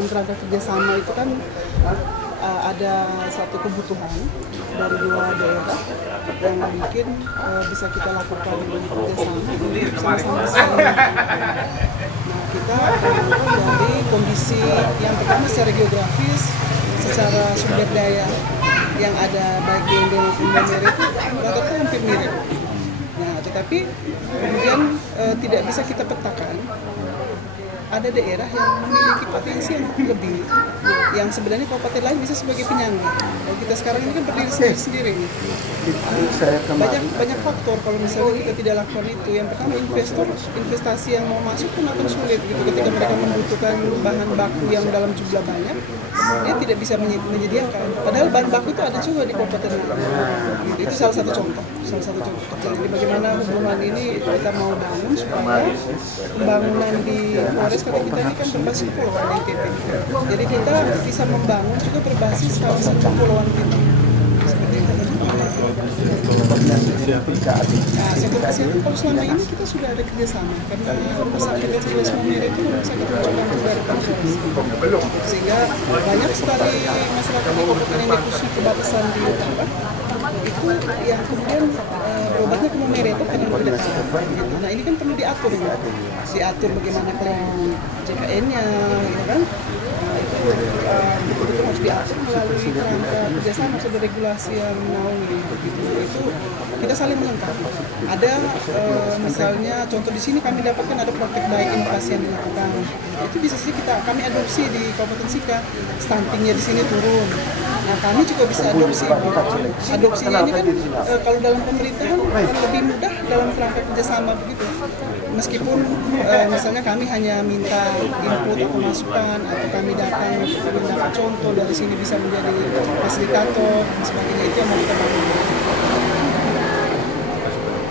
dalam kerangka kerjasama itu kan ada satu kebutuhan dari dua daerah yang mungkin bisa kita lakukan kerjasama untuk sama-sama saling. Nah, kita dari kondisi yang pertama secara geografis, secara sumber daya yang ada baik di Ende maupun Maumere itu rata-rata hampir mirip. Nah, tetapi kemudian tidak bisa kita petakan. Ada daerah yang memiliki potensi yang lebih, yang sebenarnya kabupaten lain bisa sebagai penyangga. Kalau kita sekarang ini kan berdiri sendiri. Banyak faktor kalau misalnya kita tidak lakukan itu. Yang pertama investasi yang mau masuk pun akan sulit gitu. Ketika mereka membutuhkan bahan baku yang dalam jumlah banyak, dia tidak bisa menyediakan. Padahal bahan baku itu ada juga di kabupaten lain. Itu salah satu contoh kecil. Jadi bagaimana hubungan ini kita mau bangun supaya pembangunan di Flores kita ini kan berbasis kepulauan NTT. Jadi kita bisa membangun juga berbasis kawasan kepulauan kita. Seperti itu. Nah, sektor kesehatan kalau selama ini kita sudah ada kerjasama karena rumah sakit SLS Maumere itu rumah sakit rujukan dari Sulawesi. Sehingga banyak sekali masyarakat di kabupaten ini khususnya perbatasan di utara itu yang kemudian berobatnya ke Maumere itu karena berdekatan. Gitu. Nah ini kan perlu diatur bagaimana klaim JKN-nya, ya kan? Itu harus diatur melalui kerangka kerjasama sebagai regulasi yang menaungi. Gitu. Itu kita saling melengkapi. Ada misalnya contoh di sini kami dapatkan ada praktek baik inovasi yang dilakukan. Itu bisa sih kami adopsi di Kabupaten Sika. Stuntingnya di sini turun. Nah kami juga bisa adopsi. Adopsinya ini kan kalau dalam pemerintahan lebih mudah dalam kerangka kerjasama begitu. Meskipun misalnya kami hanya minta input atau masukan atau kami datang untuk mendapat contoh dari sini bisa menjadi fasilitator dan sebagainya, itu yang mau kita bangun.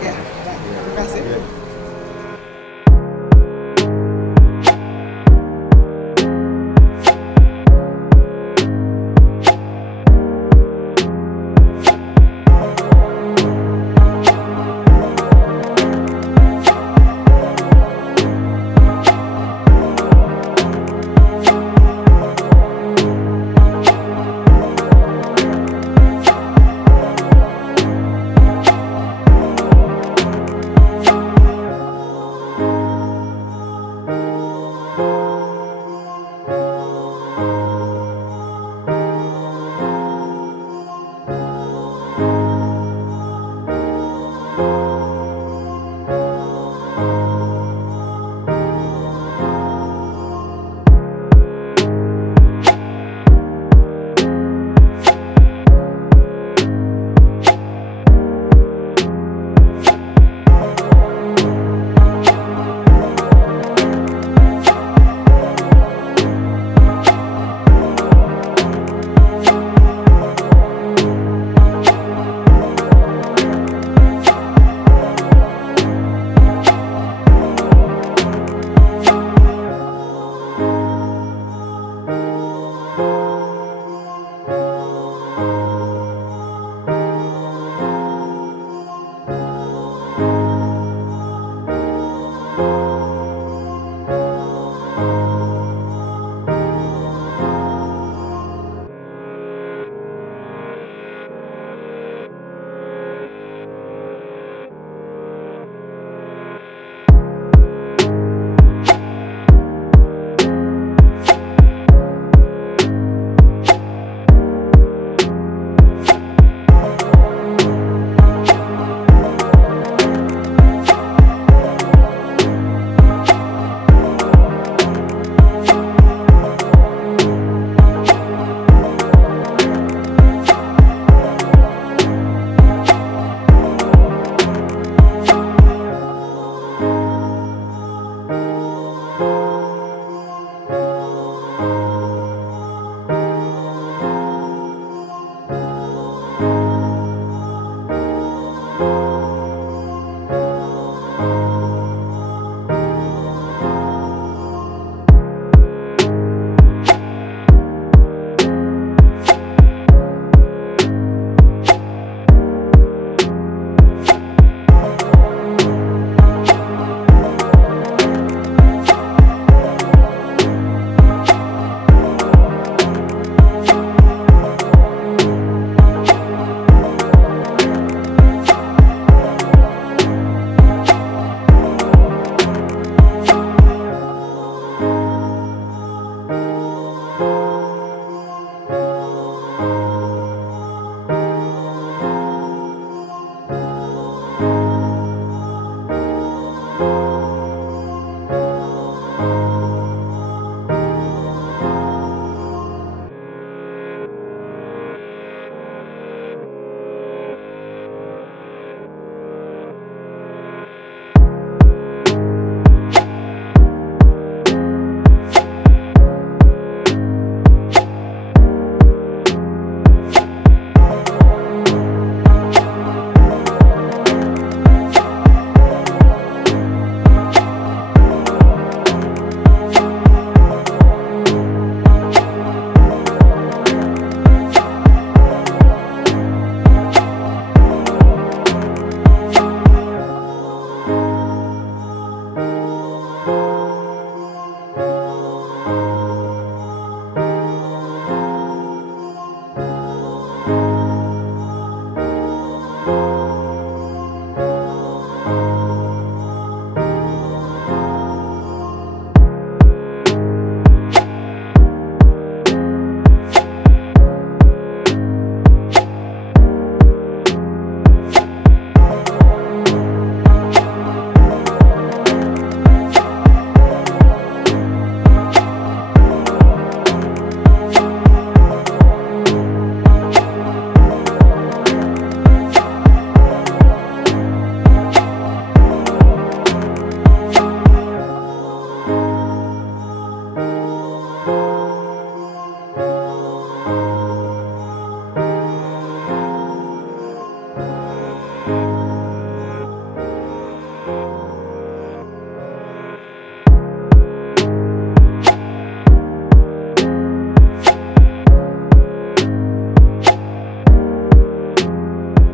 Ya, terima kasih.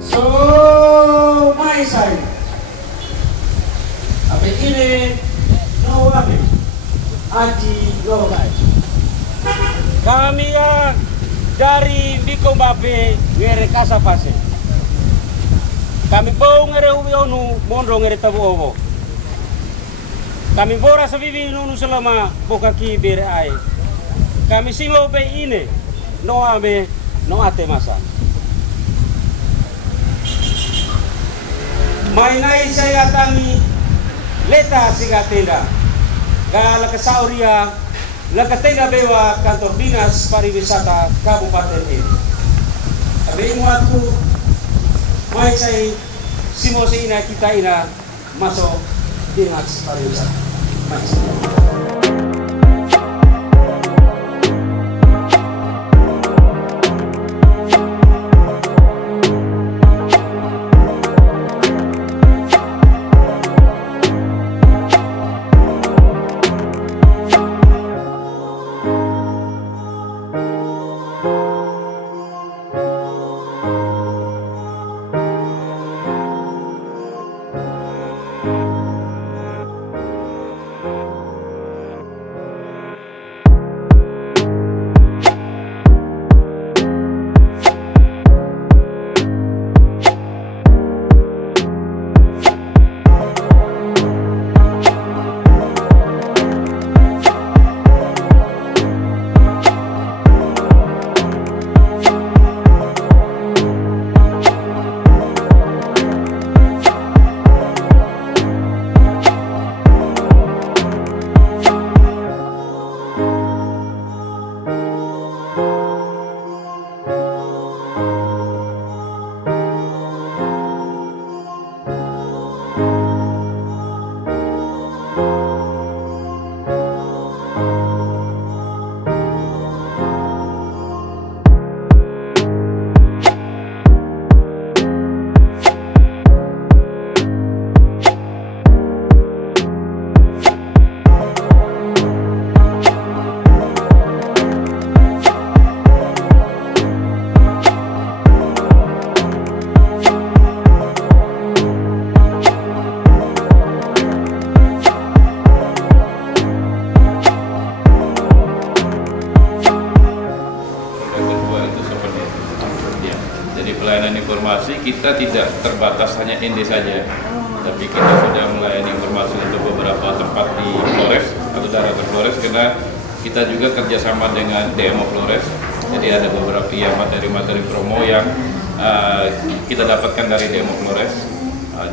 So, my side. Abe ini, no abe. Aji Logai. Kami dari Biko Mbape ngere Kasapase. Kami bau ngere ubionu mondo ngere tabu ovo. Kami bora sa vivi nunu selama boka ki bere ai. Kami simo be ine no ame no ate masa. Mainai saya kami leta sigatenda. Gala kesauria lakatenda bewa kantor dinas pariwisata Kabupaten ini. Tapi muatku mai saya simo ina kita ina masuk dinas pariwisata. Pelayanan informasi kita tidak terbatas hanya Ende saja, tapi kita sudah melayani informasi untuk beberapa tempat di Flores atau daratan Flores, karena kita juga kerjasama dengan DMO Flores. Jadi ada beberapa materi-materi promo yang kita dapatkan dari DMO Flores,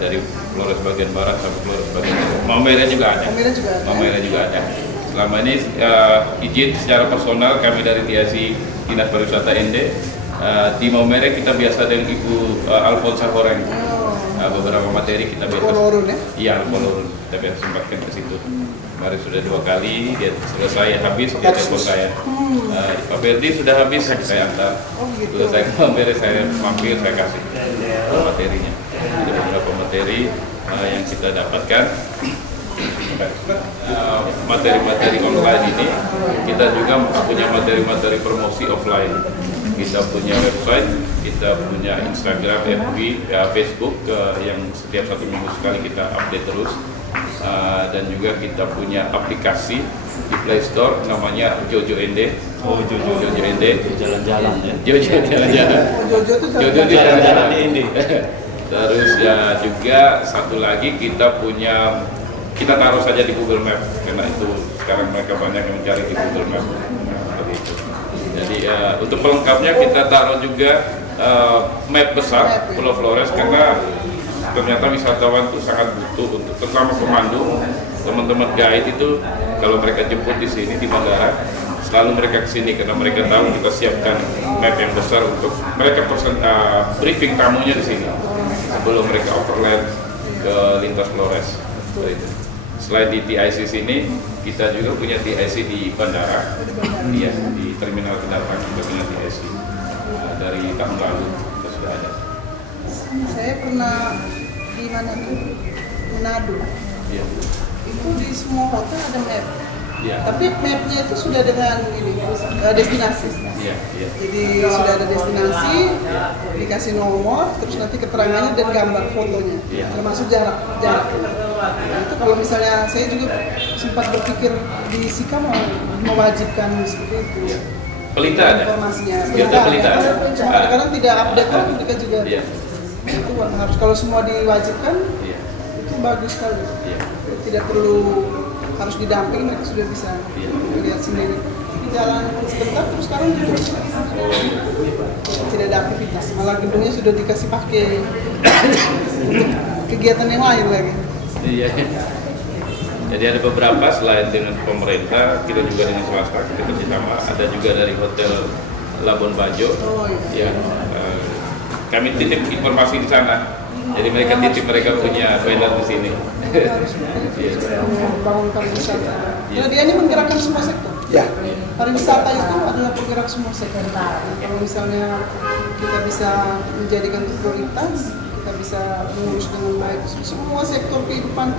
dari Flores bagian barat sampai Flores bagian timur. Maumere juga ada. Maumere juga ada. Selama ini izin secara personal kami dari TIC Dinas Pariwisata Ende. Di Maumere kita biasa dengan Ibu Alfonsa Horeng. Beberapa materi kita biasa. Alpolorun ya? Iya, Alpolorun. Kita biasa sempatkan ke situ. Kemarin sudah 2 kali, dia selesai habis, dia telepon saya. Pak Berdi sudah habis, saya antar. Sudah saya ke Maumere, saya mampir, saya kasih materinya. Ada beberapa materi yang kita dapatkan. Materi-materi online ini kita juga punya materi-materi promosi offline. Kita punya website, kita punya Instagram, FB, Facebook yang setiap 1 minggu sekali kita update terus, dan juga kita punya aplikasi di Play Store namanya Jojo Ende. Jojo Ende. Jalan-jalan ya. Jojo jalan-jalan. Jojo jalan-jalan di Ende. Terus ya juga satu lagi kita punya, kita taruh saja di Google Map karena itu sekarang mereka banyak yang mencari di Google Map. Jadi untuk pelengkapnya kita taruh juga map besar Pulau Flores, karena ternyata wisatawan itu sangat butuh untuk, terutama pemandu, teman-teman guide itu kalau mereka jemput di sini di bandara selalu mereka kesini karena mereka tahu kita siapkan map yang besar untuk mereka briefing tamunya di sini sebelum mereka overland ke lintas Flores. Selain di TIC sini, kita juga punya TIC di bandara, ya, di terminal kedatangan kita punya TIC dari tahun lalu kita sudah ada. Saya pernah di mana tuh, Manado. Ya. Itu di semua hotel ada map. Iya. Tapi mapnya itu sudah dengan ini destinasi. Iya, iya. Jadi sudah ada destinasi, dikasih nomor, terus nanti keterangannya dan gambar fotonya, Iya. termasuk jarak. Nah, itu kalau misalnya saya juga sempat berpikir di Sika mau mewajibkan seperti itu. Iya. Pelita ada? Informasinya. Filter pelita ada? Cuma kadang-kadang tidak update kan mereka juga. Iya. Itu harus kalau semua diwajibkan Iya. itu bagus sekali. Iya. Tidak perlu harus didamping, mereka sudah bisa Iya. lihat sendiri. Di jalan sebentar terus sekarang juga tidak ada aktivitas, malah gedungnya sudah dikasih pakai untuk kegiatan yang lain lagi. Iya. Jadi ada beberapa selain dengan pemerintah, kita juga dengan swasta, kita kerjasama. Ada juga dari Hotel Labuan Bajo. Oh iya. Ya, kami titip informasi di sana. Jadi mereka titip, mereka punya banner di sini. Membangun pariwisata. Karena dia ini menggerakkan semua sektor. Ya. Pariwisata itu adalah penggerak semua sektor. Kalau misalnya kita bisa menjadikan itu prioritas, kita bisa mengurus dengan baik, semua sektor kehidupan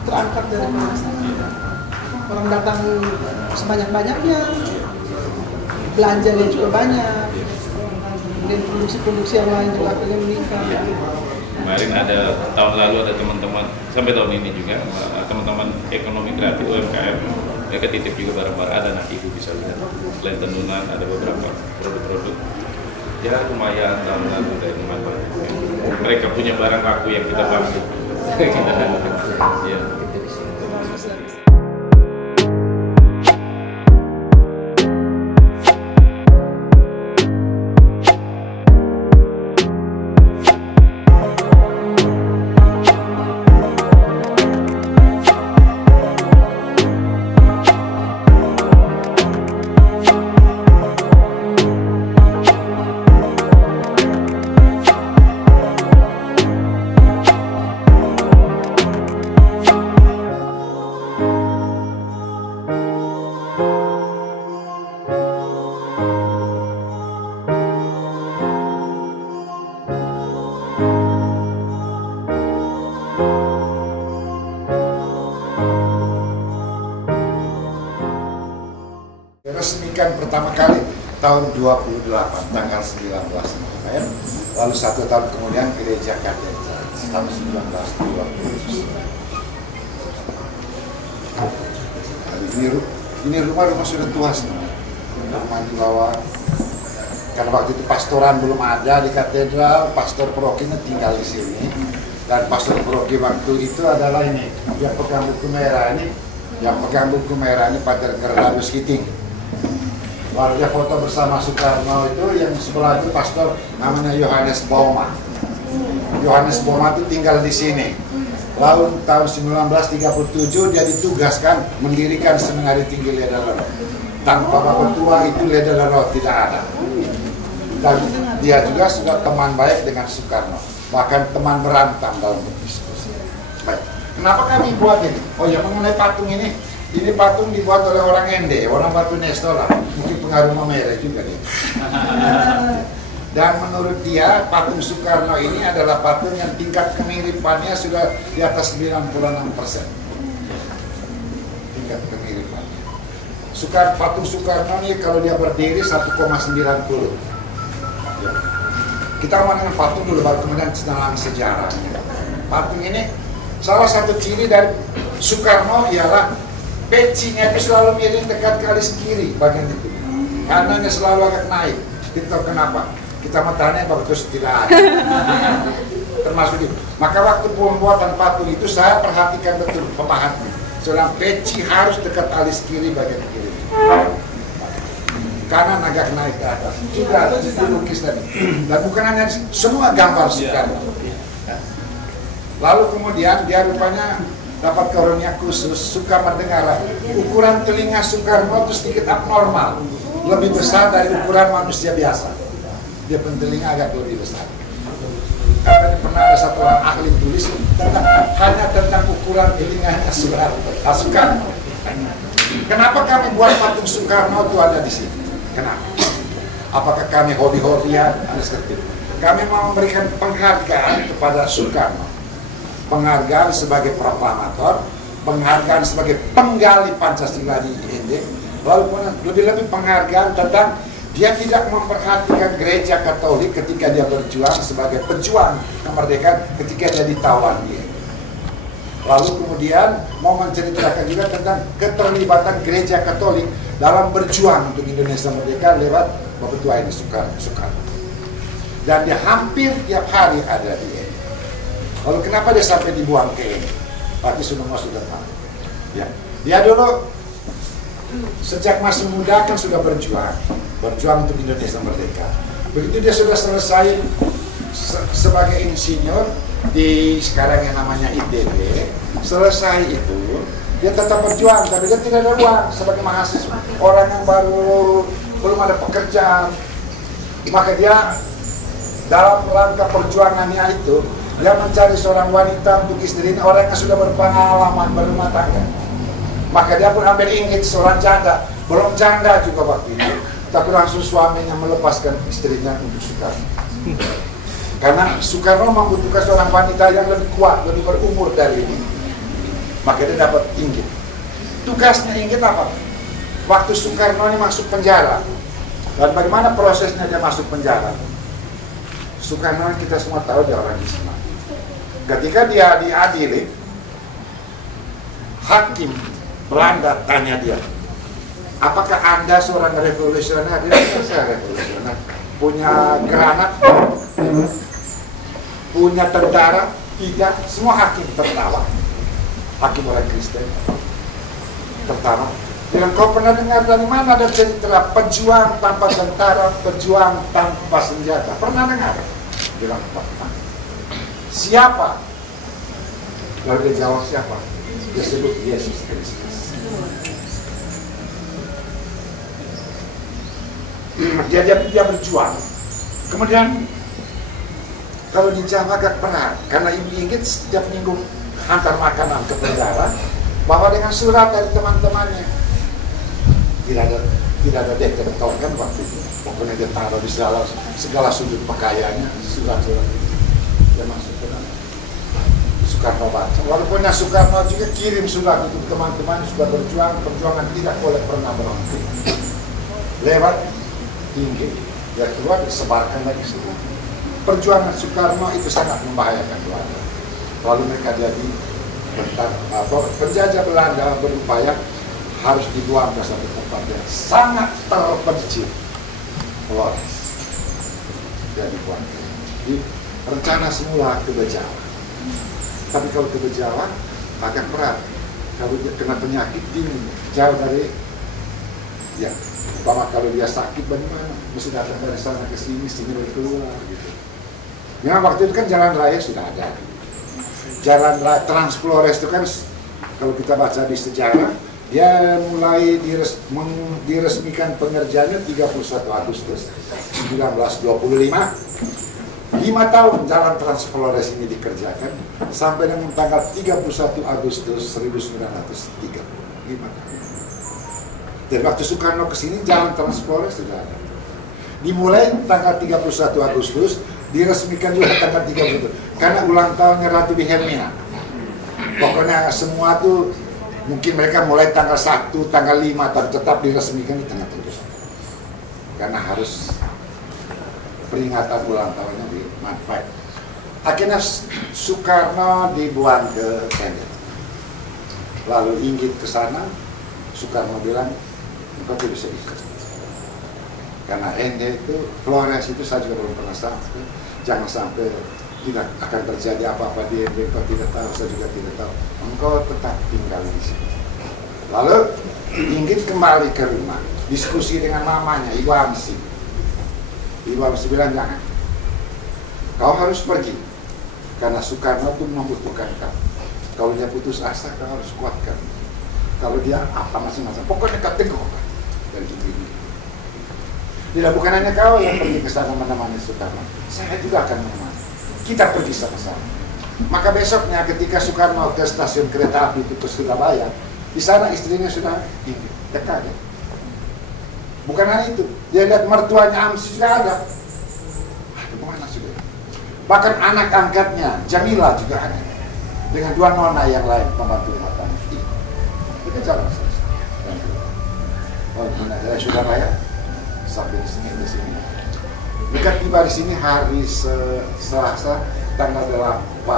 terangkat dari pariwisata. Orang datang sebanyak-banyaknya, belanjanya juga banyak, dan produksi-produksi yang lain juga akhirnya meningkat. Kemarin ada, tahun lalu ada teman-teman, sampai tahun ini juga, teman-teman ekonomi kreatif UMKM, mereka titip juga barang-barang, ada, nanti ibu bisa lihat. Selain tendunan, ada beberapa produk-produk. Ya lumayan tahun lalu dan lumayan. Mereka punya barang laku yang kita pakai. Kita ya. Resmikan pertama kali tahun 28, tanggal 19 November. Lalu 1 tahun kemudian gereja katedral tahun 1920. Ini rumah sudah tua sebenarnya. Rumah di bawah. Karena waktu itu pastoran belum ada di katedral, pastor parokinya tinggal di sini. Dan pastor paroki waktu itu adalah ini, yang pegang buku merah ini, Pater Gerardus Hiting. Lalu dia foto bersama Soekarno itu, yang sebelah itu pastor namanya Yohanes Boma. Yohanes Boma itu tinggal di sini. Lalu tahun 1937 dia ditugaskan mendirikan Seminari Tinggi Ledalero. Tanpa Bapak Tua itu Ledalero tidak ada. Dan dia juga sudah teman baik dengan Soekarno, bahkan teman berantam dalam berdiskusi. Baik, kenapa kami buat ini? Oh ya, mengenai patung ini patung dibuat oleh orang Ende, orang Batu Nestola, mungkin pengaruh Mamere juga dia. Dan menurut dia, patung Soekarno ini adalah patung yang tingkat kemiripannya sudah di atas 96%. Tingkat kemiripannya. Patung Soekarno ini kalau dia berdiri 1,90. Ya. Kita ngomongin patung dulu, baru kemudian tentang sejarahnya. Patung ini salah satu ciri dari Soekarno ialah pecinya itu selalu miring dekat ke alis kiri bagian itu. Kanannya selalu agak naik. Kita tahu kenapa? Kita mau tanya bagus tidak ada. Termasuk itu. Maka waktu pembuatan patung itu saya perhatikan betul pemahatnya. Seorang peci harus dekat alis kiri bagian kiri. Kanan agak naik ke atas. Juga dilukis tadi. Dan bukan hanya semua gambar Soekarno. Lalu kemudian dia rupanya dapat karunia khusus, suka mendengar ukuran telinga Soekarno itu sedikit abnormal, lebih besar dari ukuran manusia biasa. Dia pentelinga agak lebih besar. Karena pernah ada satu orang ahli tulis hanya tentang ukuran telinganya Soekarno. Kenapa kami buat patung Soekarno itu ada di sini? Kenapa? Apakah kami hobi-hobian? Kami mau memberikan penghargaan kepada Soekarno. Penghargaan sebagai proklamator, penghargaan sebagai penggali Pancasila di IND, lalu lebih-lebih penghargaan tentang dia tidak memperhatikan gereja Katolik ketika dia berjuang sebagai pejuang kemerdekaan ketika dia ditawan dia. Lalu kemudian mau menceritakan juga tentang keterlibatan gereja Katolik dalam berjuang untuk Indonesia merdeka lewat Bapak Tua ini Soekarno. Dan dia hampir tiap hari ada di ini. Lalu kenapa dia sampai dibuang ke ini? Berarti sudah tahu. Ya. Dia dulu sejak masih muda kan sudah berjuang untuk Indonesia merdeka. Begitu dia sudah selesai sebagai insinyur di sekarang yang namanya ITB, selesai itu dia tetap berjuang, tapi dia tidak ada uang sebagai mahasiswa, orang yang baru belum ada pekerjaan. Maka dia dalam rangka perjuangannya itu dia mencari seorang wanita untuk istrinya, orang yang sudah berpengalaman berumah tangga. Maka dia pun ambil inggit seorang janda, belum janda juga waktu itu, tapi langsung suaminya melepaskan istrinya untuk Soekarno. Karena Soekarno membutuhkan seorang wanita yang lebih kuat, lebih berumur dari ini. Maka dia dapat inggit. Tugasnya inggit apa? Waktu Soekarno ini masuk penjara, dan bagaimana prosesnya dia masuk penjara? Soekarno kita semua tahu dia orang Islam. Ketika dia diadili, hakim Belanda tanya dia, apakah Anda seorang revolusioner? Dia bilang, saya revolusioner. Punya granat, punya tentara, 3, semua hakim tertawa. Hakim orang Kristen tertawa. Bilang, kau pernah dengar dari mana ada cerita pejuang tanpa tentara, pejuang tanpa senjata? Pernah dengar? Bilang, pernah. Siapa? Lalu dia jawab siapa? Dia sebut Yesus Kristus. Dia berjuang. Kemudian kalau di Jawa agak berat, karena Ibu Inggit setiap minggu hantar makanan ke penjara, bawa dengan surat dari teman-temannya. Tidak ada detektor kan waktu itu. Pokoknya dia taruh di segala sudut pakaiannya, surat-surat itu. Dia masuk ke dalam. Soekarno baca. Walaupun Soekarno juga kirim surat untuk teman-teman sudah berjuang, perjuangan tidak boleh pernah berhenti. Lewat tinggi, dia keluar disebarkan lagi semua. Perjuangan Soekarno itu sangat membahayakan keluarga. Lalu mereka jadi penjajah Belanda berupaya harus dibuang ke satu tempat yang sangat terpencil, Flores. Dia dibuang. Jadi rencana semula ke Bejawa. Tapi kalau ke Bejawa agak berat. Kalau dia kena penyakit dingin, jauh dari ya. Umpama kalau dia sakit bagaimana? Mesti datang dari sana ke sini baru keluar gitu. Memang waktu itu kan jalan raya sudah ada. Jalan raya Trans Flores itu kan kalau kita baca di sejarah, dia mulai diresmikan pengerjaannya 31 Agustus 1925. 5 tahun jalan Trans Flores ini dikerjakan sampai dengan tanggal 31 Agustus 1903. 5 tahun. Dan waktu Soekarno kesini jalan Trans Flores sudah ada. Dimulai tanggal 31 Agustus, diresmikan juga tanggal 31. Karena ulang tahunnya Ratu Wilhelmina. Pokoknya semua tuh mungkin mereka mulai tanggal 1, tanggal 5, tapi tetap diresmikan di tanggal 31. Karena harus peringatan ulang tahunnya dimanfaat. Akhirnya Soekarno dibuang ke Ende. Lalu Inggit ke sana, Soekarno bilang, engkau tidak bisa ikut. Karena Ende itu, Flores itu saya juga belum pernah sampai. Jangan sampai tidak akan terjadi apa-apa di Ende, engkau tidak tahu, saya juga tidak tahu. Engkau tetap tinggal di sini. Lalu Inggit kembali ke rumah, diskusi dengan mamanya, Ibu Amsi. Ibu Amsi bilang, jangan. Kau harus pergi. Karena Soekarno itu membutuhkan kau. Kalau dia putus asa, kau harus kuatkan. Kalau dia apa masing-masing, pokoknya kau teguhkan. Dan begini. Tidak, bukan hanya kau yang pergi ke sana menemani Soekarno, saya juga akan menemani. Kita pergi sama-sama. Maka besoknya ketika Soekarno ke stasiun kereta api itu ke Surabaya, di sana istrinya sudah dekat. Bukan hanya itu, dia lihat mertuanya Amsi sudah ada. Mana sudah? Bahkan anak angkatnya Jamila juga ada. Dengan 2 nona yang lain pembantu rumah tangga. kita jalan saja. Dari Surabaya sampai di sini. Kita tiba di sini hari Selasa tanggal 8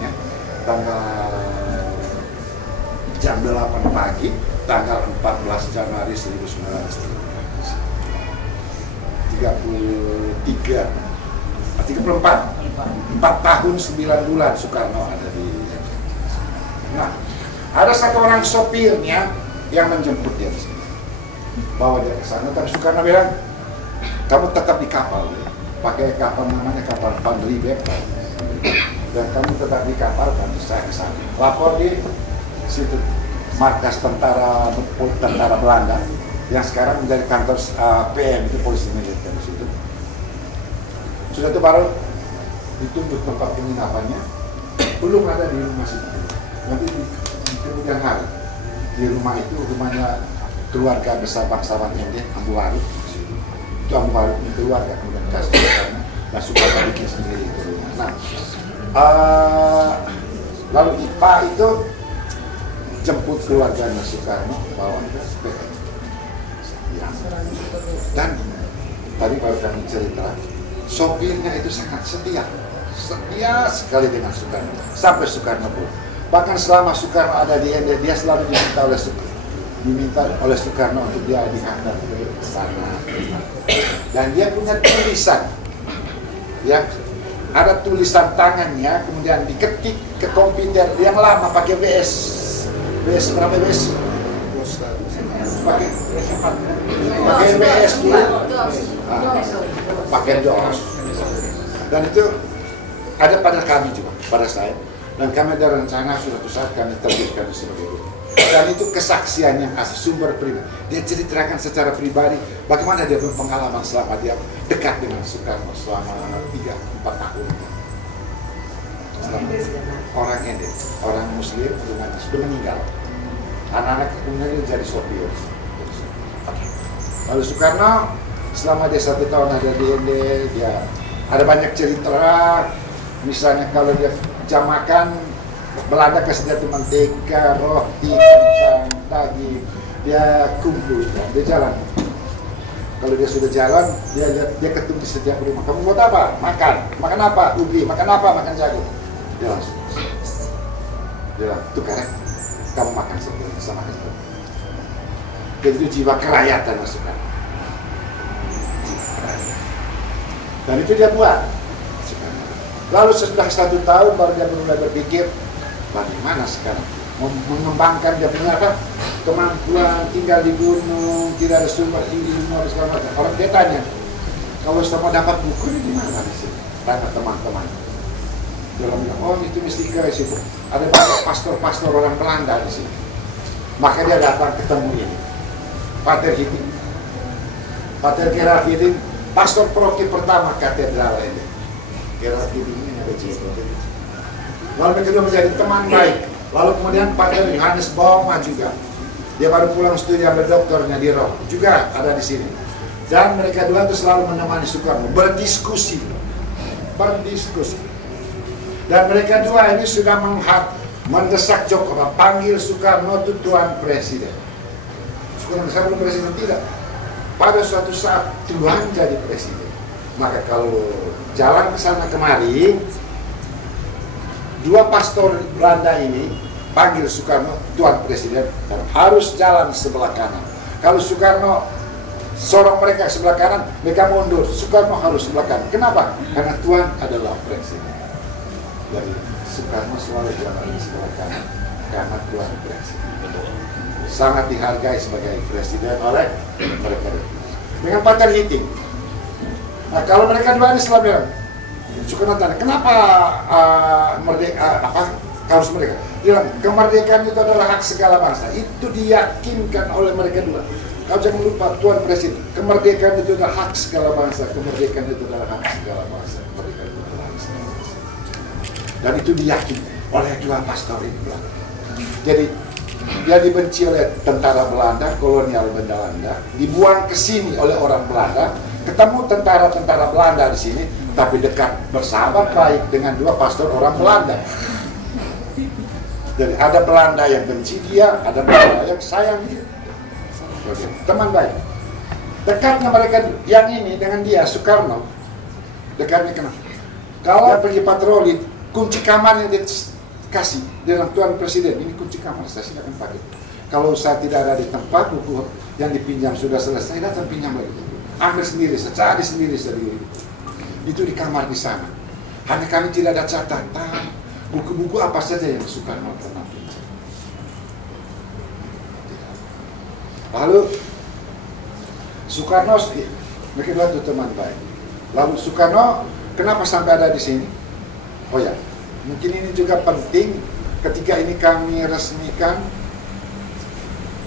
ya, jam 8 pagi, tanggal 14 Januari 1933, 4 tahun 9 bulan Soekarno ada di. Nah, ada satu orang sopirnya yang menjemput dia di sini, bawa dia ke sana. Tapi Soekarno bilang, kamu tetap di kapal, pakai kapal namanya kapal Van Riebeeck, dan kamu tetap di kapal kan saya ke sana. Lapor di situ markas tentara Belanda yang sekarang menjadi kantor PM itu polisi militer di situ. Sudah itu baru dituntut tempat penginapannya, belum ada di rumah situ. Nanti di kemudian hari di rumah itu, rumahnya keluarga besar bangsawan ND Ambuharu. Itu Ambuharu keluarga kemudian kasih dan Soekarno bikin sendiri itu rumah. Nah, lalu IPA itu jemput keluarganya Soekarno bawa ke PM. Ya. Dan tadi baru kami cerita, sopirnya itu sangat setia sekali dengan Soekarno sampai Soekarno pun. Bahkan selama Soekarno ada di ND, dia selalu diminta oleh Soekarno untuk dia dihantar ke sana. Dan dia punya tulisan, ya, ada tulisan tangannya, kemudian diketik ke komputer yang lama pakai BS berapa BS? Pakai BS dulu, pakai DOS. Dan itu ada pada kami juga, pada saya. Dan kami ada rencana suatu saat kami terbitkan sebagai buku. Dan itu kesaksian yang asli, sumber pribadi. Dia ceritakan secara pribadi bagaimana dia berpengalaman selama dia dekat dengan Soekarno selama 3-4 tahun. Orang ND, orang Muslim, sudah meninggal. Anak-anak kemudian dia jadi sopir. Lalu Soekarno selama dia 1 tahun ada di ND, dia ada banyak cerita. Misalnya kalau dia jam makan, Belanda kasih dia mentega, roti, kentang, daging, dia kumpul, dia jalan. Kalau dia sudah jalan, dia ketemu di setiap rumah. Kamu buat apa? Makan apa? Ubi, makan apa? Makan jagung. Dia langsung, dia bilang, tukar, kamu makan seperti sama itu. Jadi itu jiwa kerakyatan masukkan. Dan itu dia buat. Lalu setelah 1 tahun baru dia mulai berpikir, bagaimana sekarang mengembangkan dia punya apa? Kemampuan tinggal di gunung, tidak ada sumber ilmu, segala macam. Orang dia tanya, kalau semua dapat buku ini gimana di sini? Tanya teman-teman. Dia bilang, oh itu mesti ke situ. Ada banyak pastor-pastor orang Belanda di sini. Maka dia datang ketemu ini, Pater Hitting. Pater Gerard Hitting, pastor paroki pertama katedral ini. Gerard Hitting ini ada cerita. Lalu mereka juga menjadi teman baik. Lalu kemudian Pater Johannes Bauma juga. Dia baru pulang studi ambil doktornya di Rome. Juga ada di sini. Dan mereka dua itu selalu menemani Soekarno. Berdiskusi. Dan mereka dua ini sudah mendesak Jokowi. Panggil Soekarno itu Tuan Presiden. Soekarno saya belum presiden, tidak. Pada suatu saat Tuhan jadi presiden. Maka kalau jalan ke sana kemari, dua pastor Belanda ini panggil Soekarno Tuan Presiden dan harus jalan sebelah kanan. Kalau Soekarno sorong mereka sebelah kanan, mereka mundur. Soekarno harus sebelah kanan. Kenapa? Karena Tuan adalah Presiden. Jadi Soekarno selalu jalan di sebelah kanan karena Tuan Presiden. Sangat dihargai sebagai Presiden oleh mereka. Dengan Pater Hitting. Nah kalau mereka dua ini selalu bilang, Soekarno tanya, kenapa harus mereka? Dia bilang, kemerdekaan itu adalah hak segala bangsa. Itu diyakinkan oleh mereka dua. Kau jangan lupa, Tuan Presiden, kemerdekaan itu adalah hak segala bangsa. Kemerdekaan itu adalah hak segala bangsa. Kemerdekaan itu adalah hak segala bangsa. Dan itu diyakini oleh dua pastor itu. Jadi, dia dibenci oleh tentara Belanda, kolonial Belanda, dibuang ke sini oleh orang Belanda, ketemu tentara-tentara Belanda di sini, tapi dekat bersahabat baik dengan dua pastor orang Belanda. Jadi ada Belanda yang benci dia, ada Belanda yang sayang dia. Teman baik. Dekatnya mereka yang ini dengan dia, Soekarno. Dekatnya kenapa? Kalau pergi patroli, kunci kamar yang dia kasih dalam Tuan Presiden, ini kunci kamar, saya silakan pakai. Kalau saya tidak ada di tempat, buku yang dipinjam sudah selesai, datang pinjam lagi. Ambil sendiri, cari sendiri. Itu di kamar di sana. Hanya kami tidak ada catatan, buku-buku apa saja yang Soekarno pernah pinjam. Lalu Soekarno, mereka bilang itu teman baik. Lalu Soekarno, kenapa sampai ada di sini? Oh ya, mungkin ini juga penting ketika ini kami resmikan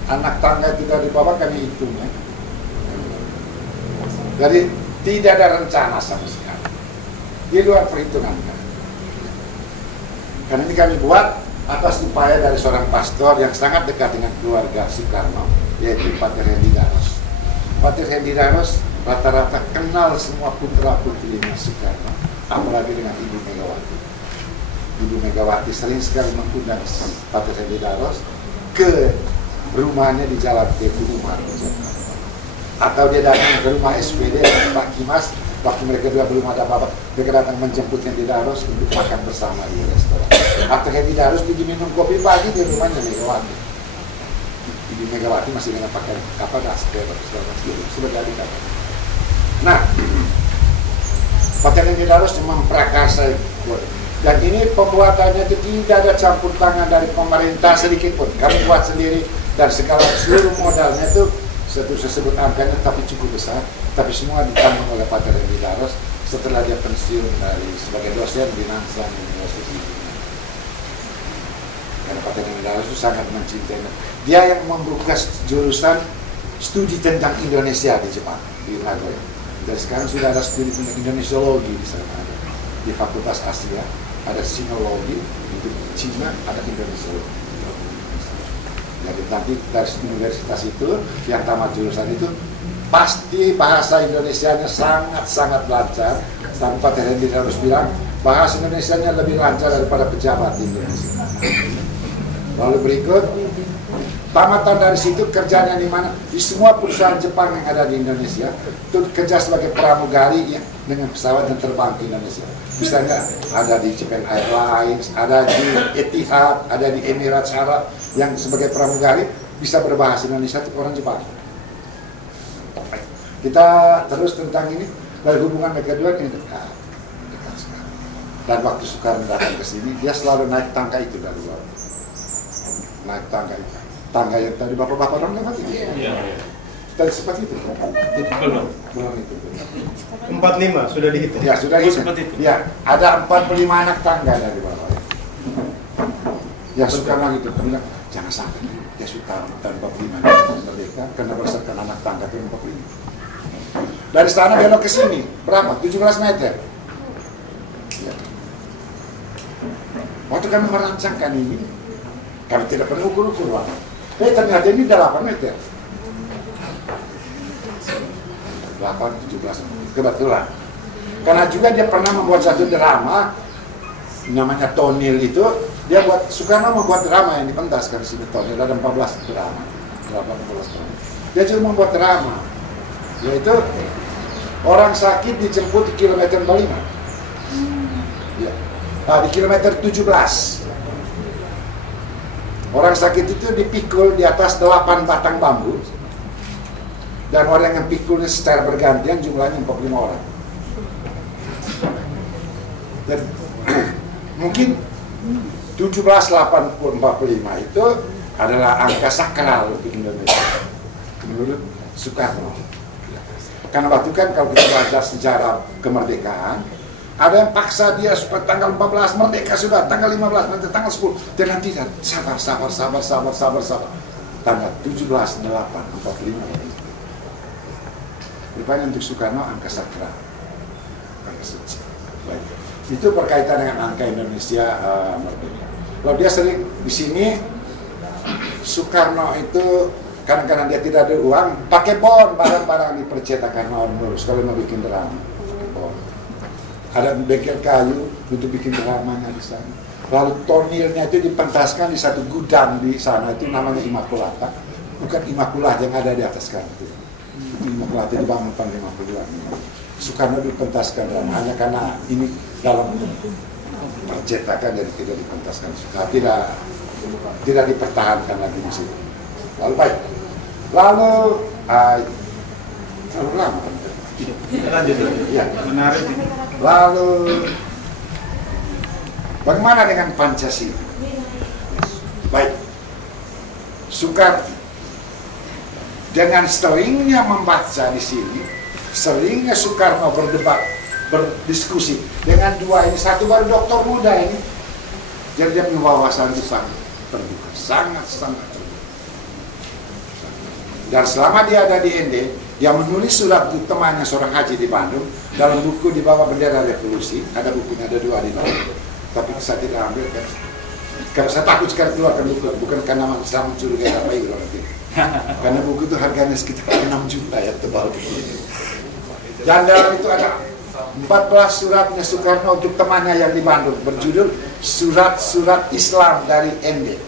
anak tangga itu dari bawah kami hitung ya. Jadi tidak ada rencana sama sekali. Di luar perhitungan kami. Karena ini kami buat atas upaya dari seorang pastor yang sangat dekat dengan keluarga Soekarno, yaitu Pater Hendy Daros. Pater Hendy Daros rata-rata kenal semua putra-putrinya Soekarno, apalagi dengan Ibu Megawati. Ibu Megawati sering sekali mengundang Pater Hendy Daros ke rumahnya di Jalan Teguh Umar, atau dia datang ke rumah SPD Pak Kimas, waktu mereka juga belum ada apa-apa, mereka datang menjemput Hendy Daros untuk makan bersama di restoran. Atau Hendy Daros pergi minum kopi pagi di rumahnya Megawati. Ibu Megawati masih dengan pakai apa daster, sudah jadi kan. Nah, Pater Hendy Daros memprakarsa itu. Dan ini pembuatannya itu tidak ada campur tangan dari pemerintah sedikit pun. Kami buat sendiri dan seluruh modalnya itu saya sebut angkanya tapi cukup besar, tapi semua ditanggung oleh Pater Hendy Daros setelah dia pensiun dari sebagai dosen di Nanshan University. Karena Pater Hendy Daros itu sangat mencintai. Dia yang membuka jurusan studi tentang Indonesia di Jepang, di Nagoya. Dan sekarang sudah ada studi tentang Indonesiologi di sana, di Fakultas Asia. Ada sinologi, untuk Cina ada Indonesiologi. Jadi nanti dari universitas itu yang tamat jurusan itu pasti bahasa Indonesianya sangat lancar. Sampai Pater Hendy harus bilang bahasa Indonesianya lebih lancar daripada pejabat di Indonesia. Lalu berikut tamatan dari situ kerjanya di mana? Di semua perusahaan Jepang yang ada di Indonesia itu kerja sebagai pramugari ya, dengan pesawat yang terbang ke Indonesia. Misalnya ada di Japan Airlines, ada di Etihad, ada di Emirates Arab yang sebagai pramugari bisa berbahasa Indonesia itu orang Jepang. Kita terus tentang ini, dari hubungan mereka dua ini dekat sekali. Dan waktu Soekarno datang ke sini, dia selalu naik tangga itu dari luar. Naik tangga itu. Tangga yang tadi bapak-bapak orang lewat itu. Iya. Tadi seperti itu. Belum itu. 45 sudah dihitung. Ya sudah dihitung. Ya ada 45 anak tangga dari bawah. Ya Soekarno gitu bilang jangan sampai dia sudah dan 45 merdeka karena berdasarkan anak tangga itu 45. Dari sana belok ke sini berapa? 17 meter. Ya. Waktu kami merancangkan ini, kami tidak pernah ukur-ukur waktu. Ternyata ini 8 meter. 8-17 kebetulan. Karena juga dia pernah membuat satu drama namanya Tonil itu, dia buat Soekarno membuat drama yang dipentaskan di sini Tonil ada 14 drama. 14 drama. Dia juga membuat drama yaitu orang sakit dijemput di kilometer 45. Ya. Nah, di kilometer 17. Orang sakit itu dipikul di atas 8 batang bambu. Dan orang yang pikulnya secara bergantian jumlahnya 45 orang. Dan mungkin 17-8-45 itu adalah angka sakral untuk Indonesia menurut Soekarno. Karena waktu kan kalau kita belajar sejarah kemerdekaan, ada yang paksa dia supaya tanggal 14 merdeka sudah, tanggal 15 nanti tanggal 10. Dan tidak, sabar. Tanggal 17-8-45. Rupanya untuk Soekarno angka sakral, angka suci. Baik. Itu berkaitan dengan angka Indonesia merdeka. Kalau dia sering di sini, Soekarno itu kadang-kadang dia tidak ada uang, pakai bon barang-barang di percetakan Maur Nurus kalau mau bikin drama. ada bengkel kayu untuk bikin beramanya di sana. Lalu tonilnya itu dipentaskan di satu gudang di sana, itu namanya Immaculata. Bukan Immaculata yang ada di atas sekarang itu. Immaculata dibangun tahun 52. Soekarno dipentaskan hanya karena ini dalam percetakan jadi tidak dipentaskan. Tidak dipertahankan lagi di situ. Lalu baik. Lalu lama. Lanjut. Ya. Menarik. Lalu bagaimana dengan Pancasila? Baik. Soekarno dengan seringnya membaca di sini, seringnya Soekarno berdebat, berdiskusi dengan dua ini, satu baru doktor muda ini, jadi dia punya wawasan itu sangat terbuka, sangat terbuka. Dan selama dia ada di ND, dia menulis surat untuk temannya seorang haji di Bandung dalam buku di bawah bendera revolusi. Ada bukunya, ada dua di dalam, tapi saya tidak ambil kan. Karena saya takut sekali keluarkan buku, bukan karena saya mencurigai apa itu nanti. Karena buku itu harganya sekitar 6 juta ya, tebal begini. Dan dalam itu ada 14 suratnya Soekarno untuk temannya yang di Bandung, berjudul Surat-Surat Islam dari ND.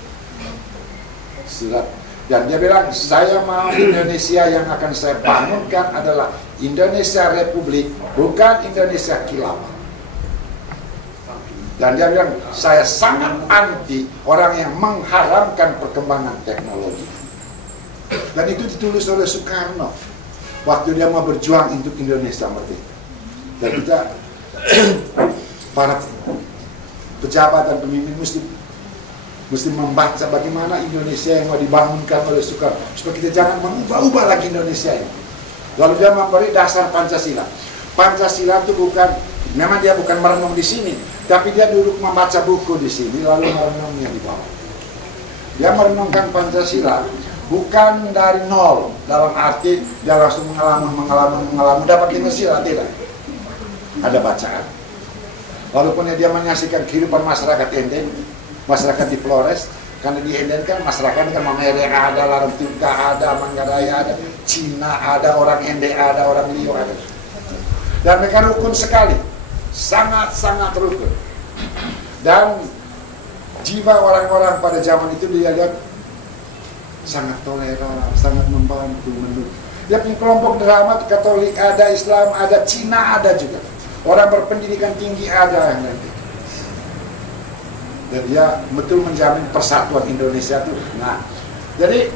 Surat. Dan dia bilang, saya mau Indonesia yang akan saya bangunkan adalah Indonesia Republik, bukan Indonesia Khilafah. Dan dia bilang, saya sangat anti orang yang mengharamkan perkembangan teknologi. Dan itu ditulis oleh Soekarno waktu dia mau berjuang untuk Indonesia merdeka. Dan kita para pejabat dan pemimpin mesti membaca bagaimana Indonesia yang mau dibangunkan oleh Soekarno, supaya kita jangan mengubah-ubah lagi Indonesia ini. Lalu dia memberi dasar Pancasila. Pancasila itu bukan, memang dia bukan merenung di sini, tapi dia duduk membaca buku di sini lalu merenungnya di bawah. Dia merenungkan Pancasila bukan dari nol, dalam arti dia langsung mengalami dapat lima sila, tidak. Ada bacaan. Walaupun dia menyaksikan kehidupan masyarakat ND, masyarakat di Flores, karena di ND kan masyarakat kan Mamere ada, Larang Tuka ada, Manggarai ada, Cina ada, orang ND ada, orang Liu ada. Dan mereka rukun sekali, sangat-sangat rukun. Dan jiwa orang-orang pada zaman itu dia lihat sangat toleran, sangat membantu, mendukung. Dia punya kelompok drama Katolik ada, Islam ada, Cina ada juga. Orang berpendidikan tinggi ada yang lain. Dan dia betul menjamin persatuan Indonesia itu. Nah, jadi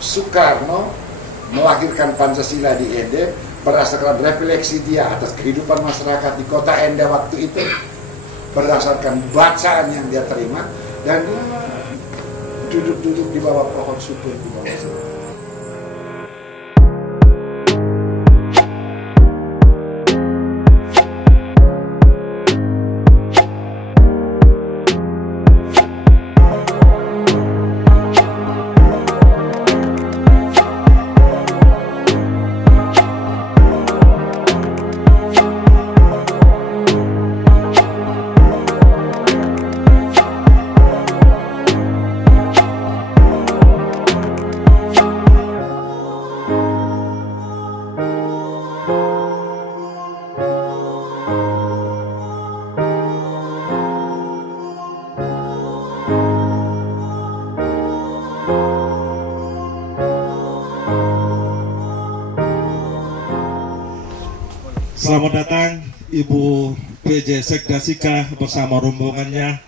Soekarno melahirkan Pancasila di ND berdasarkan refleksi dia atas kehidupan masyarakat di kota ND waktu itu, berdasarkan bacaan yang dia terima, dan dia duduk-duduk di bawah pohon supir di bawah sana. Selamat datang Ibu PJ Sekda Sika bersama rombongannya.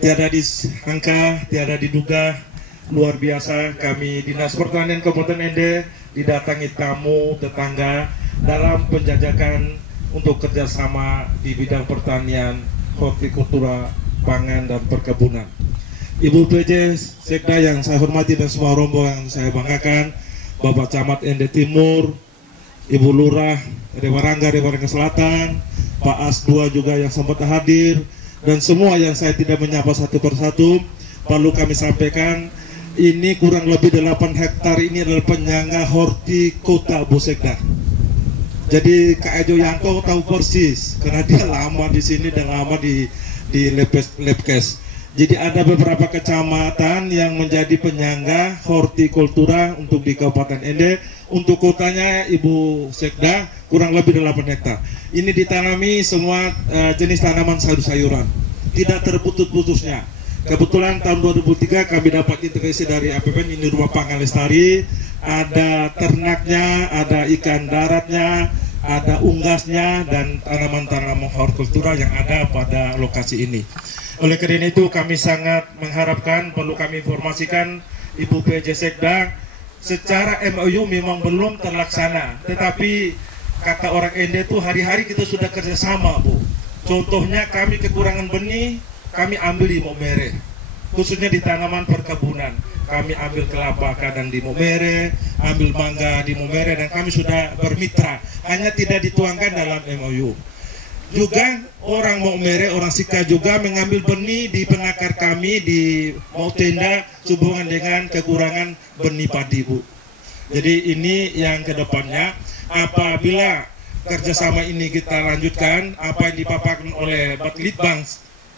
Tiada disangka, tiada diduga, luar biasa kami Dinas Pertanian Kabupaten ND didatangi tamu tetangga dalam penjajakan untuk kerjasama di bidang pertanian, hortikultura, pangan, dan perkebunan. Ibu PJ Sekda yang saya hormati dan semua rombongan saya banggakan, Bapak Camat ND Timur, Ibu Lurah Rewarangga Selatan, Pak As2 juga yang sempat hadir, dan semua yang saya tidak menyapa satu persatu, perlu kami sampaikan, ini kurang lebih 8 hektar ini adalah penyangga hortikota Bu Sekda. Jadi Kak Ejo Yanto tahu persis, karena dia lama di sini dan lama di Lepkes. Jadi ada beberapa kecamatan yang menjadi penyangga hortikultura untuk di Kabupaten ND Untuk kotanya Ibu Sekda kurang lebih 8 hektar. Ini ditanami semua jenis tanaman sayur-sayuran, tidak terputus-putusnya. Kebetulan tahun 2003 kami dapat integrasi dari APBN, ini rumah pangan lestari, ada ternaknya, ada ikan daratnya, ada unggasnya, dan tanaman-tanaman hortikultura yang ada pada lokasi ini. Oleh karena itu kami sangat mengharapkan, perlu kami informasikan Ibu PJ Sekda, secara MOU memang belum terlaksana, tetapi kata orang Ende itu hari-hari kita sudah kerjasama, Bu. Contohnya kami kekurangan benih, kami ambil di Momere, khususnya di tanaman perkebunan. Kami ambil kelapa kadang di Momere, ambil mangga di Momere, dan kami sudah bermitra, hanya tidak dituangkan dalam MOU. Juga orang Momere, orang Sika juga mengambil benih di penakar kami di Mautenda, sehubungan dengan kekurangan benih padi, Bu. Jadi ini yang kedepannya, apabila kerjasama ini kita lanjutkan, apa yang dipaparkan oleh Batlitbang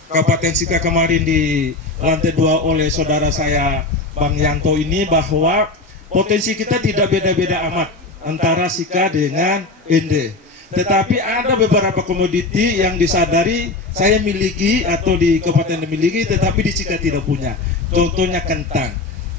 Kabupaten Sika kemarin di lantai 2 oleh saudara saya Bang Yanto ini, bahwa potensi kita tidak beda-beda amat antara Sika dengan Ende. Tetapi ada beberapa komoditi yang disadari saya miliki atau di kabupaten miliki, tetapi di Sika tidak punya. Contohnya kentang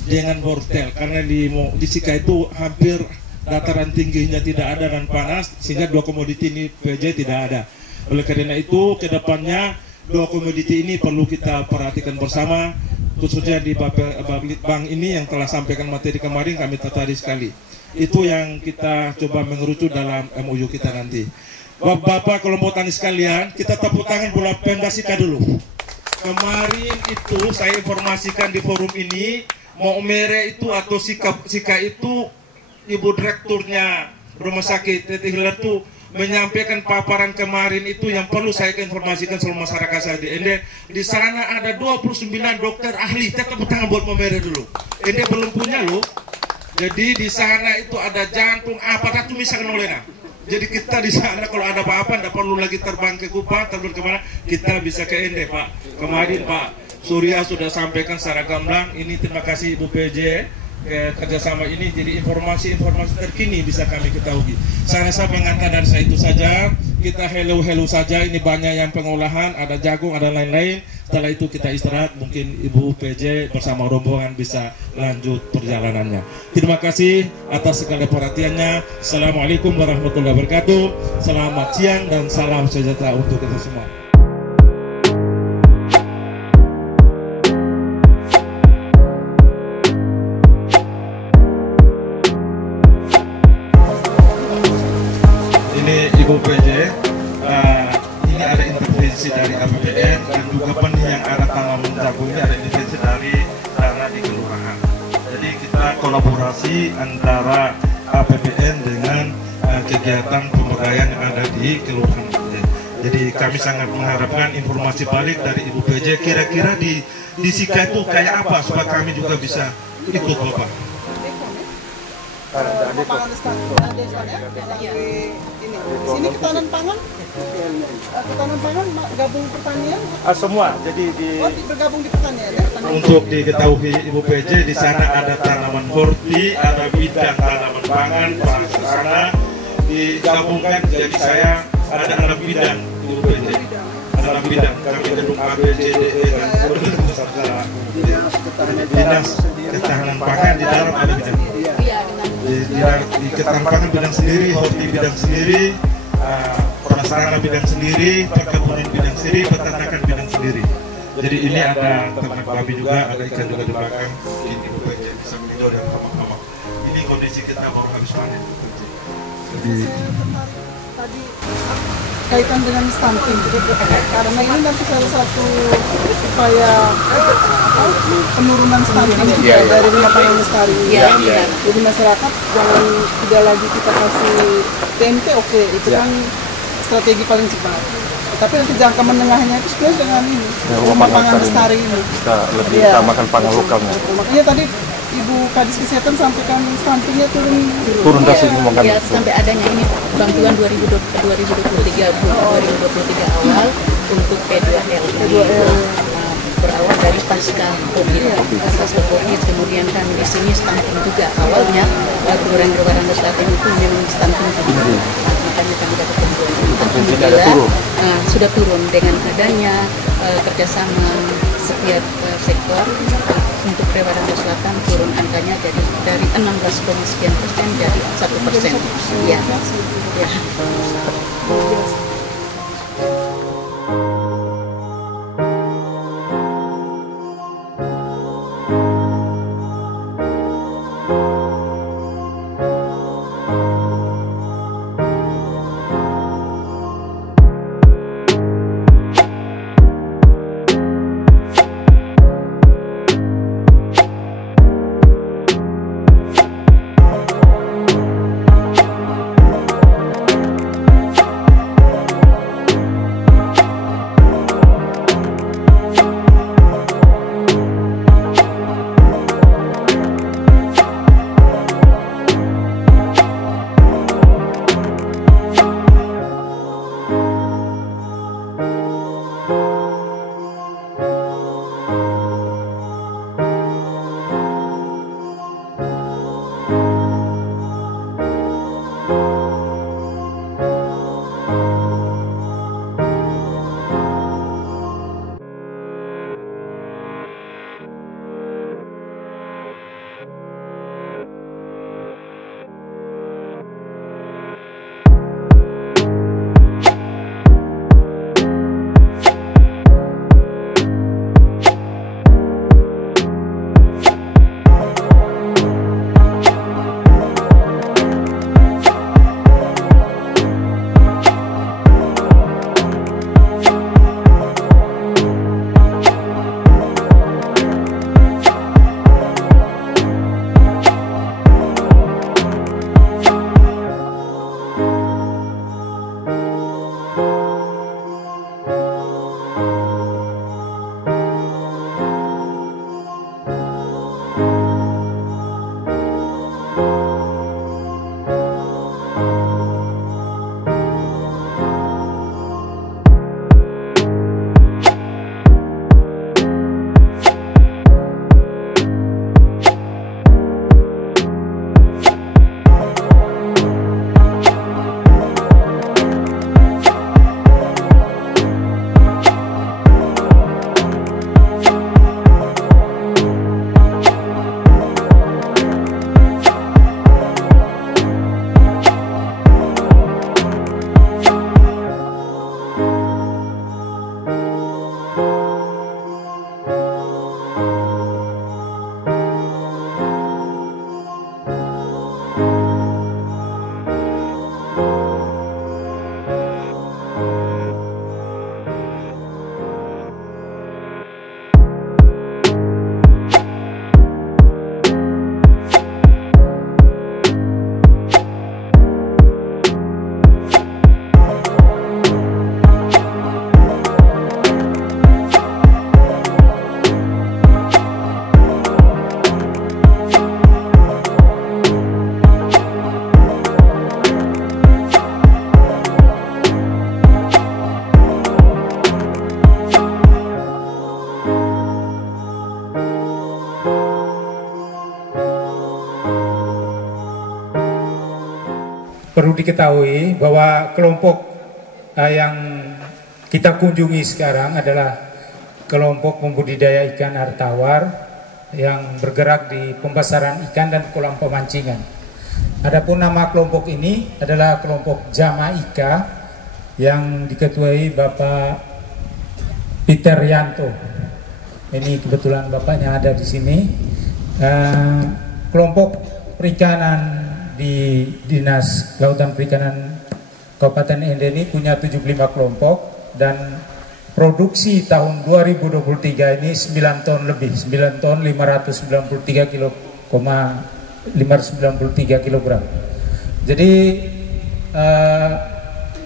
dengan wortel, karena di Sika itu hampir dataran tingginya tidak ada dan panas, sehingga dua komoditi ini PJ tidak ada. Oleh karena itu kedepannya dua komoditi ini perlu kita perhatikan bersama, khususnya di Batlitbang ini yang telah sampaikan materi kemarin, kami tertarik sekali. Itu yang kita coba mengerucut dalam MOU kita nanti. Bapak kelompok tani sekalian, kita tepuk tangan buat Pemda Sika dulu. Kemarin itu saya informasikan di forum ini, Momere itu atau Sika itu Ibu Direkturnya Rumah Sakit Teti Hilir itu menyampaikan paparan kemarin itu yang perlu saya informasikan seluruh masyarakat saya di Ende. Di sana ada 29 dokter ahli. Tepuk tangan buat Momere dulu. Ende belum punya loh. Jadi di sana itu ada jantung, apa itu misalkan oleh. Jadi kita di sana kalau ada apa-apa tidak perlu lagi terbang ke Kupang, terbang kemana, kita bisa ke Ende, Pak. Kemarin Pak Surya sudah sampaikan secara gamblang. Ini terima kasih Ibu PJ. Kerjasama ini, jadi informasi terkini bisa kami ketahui. Saya rasa pengantar dari saya itu saja. Kita hello saja. Ini banyak yang pengolahan, ada jagung, ada lain-lain. Setelah itu kita istirahat, mungkin Ibu PJ bersama rombongan bisa lanjut perjalanannya. Terima kasih atas segala perhatiannya. Assalamualaikum warahmatullahi wabarakatuh. Selamat siang dan salam sejahtera untuk kita semua. Ibu PJ, ini ada intervensi dari APBN dan juga benih yang ada tanaman jagung ini ada intervensi dari dana di kelurahan. Jadi kita kolaborasi antara APBN dengan kegiatan pemberdayaan yang ada di kelurahan. Jadi kami sangat mengharapkan informasi balik dari Ibu PJ, kira-kira di Sika itu kayak apa supaya kami juga bisa ikut Bapak. Pangan lestari, sini ketahanan pangan, gabung pertanian. Semua, jadi bergabung di pertanian ya. Untuk diketahui Ibu PJ, di sana ada tanaman horti, ada bidang tanaman pangan, di sana digabungkan. Jadi saya ada 6 bidang Ibu PJ, 6 bidang. Kami gedung ABCDE dan dinas ketahanan pangan di dalam ada bidang. Di ketahanan pangan bidang sendiri, horti bidang sendiri, prasarana bidang sendiri, perkebunan bidang sendiri, peternakan bidang sendiri. Jadi ini ada ternak babi juga, ada ikan juga di belakang. Ini Ibu PJ bisa menjauh dari hamak-hamak. Ini kondisi kita baru habis panen. Jadi tadi kaitan dengan stunting, karena ini nanti salah satu upaya penurunan stunting dari rumah pangan lestari. Jadi masyarakat jangan tidak lagi kita kasih TMT, oke, itu kan strategi paling cepat. Tapi nanti jangka menengahnya itu sebenarnya dengan ini rumah pangan lestari ini. Kita lebih utamakan pangan lokalnya. Makanya tadi Ibu Kadis Kesehatan sampaikan stuntingnya turun drastis ngomongkan. Ya, sampai adanya ini bantuan 2023 awal untuk P2L. Berawal dari dari pasca COVID, kemudian kami di sini stunting juga. Awalnya Kelurahan Rando Selatan itu memang stunting juga, makanya kami dapat bantuan. Alhamdulillah sudah turun dengan adanya kerjasama setiap sektor. Untuk Rando Selatan turun angkanya dari 16,sekian% jadi 1%. Ya. Perlu diketahui bahwa kelompok yang kita kunjungi sekarang adalah kelompok pembudidaya ikan air tawar yang bergerak di pembesaran ikan dan kolam pemancingan. Adapun nama kelompok ini adalah kelompok Jamaika yang diketuai Bapak Peter Yanto. Ini kebetulan bapaknya ada di sini. Kelompok perikanan di Dinas Kelautan Perikanan Kabupaten Ende ini punya 75 kelompok dan produksi tahun 2023 ini 9 ton lebih, 9 ton 593 kilogram. Jadi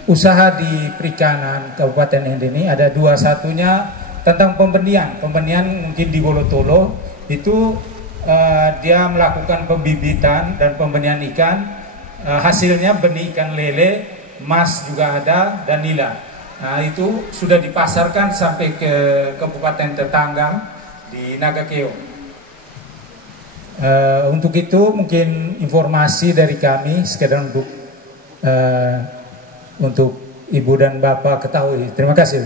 usaha di perikanan Kabupaten Ende ini ada dua, satunya tentang pembenihan mungkin di Wolotolo itu dia melakukan pembibitan dan pembenihan ikan, hasilnya benih ikan lele, mas juga ada dan nila. Nah itu sudah dipasarkan sampai ke kabupaten tetangga di Nagakeo. Untuk itu mungkin informasi dari kami sekedar untuk Ibu dan Bapak ketahui. Terima kasih.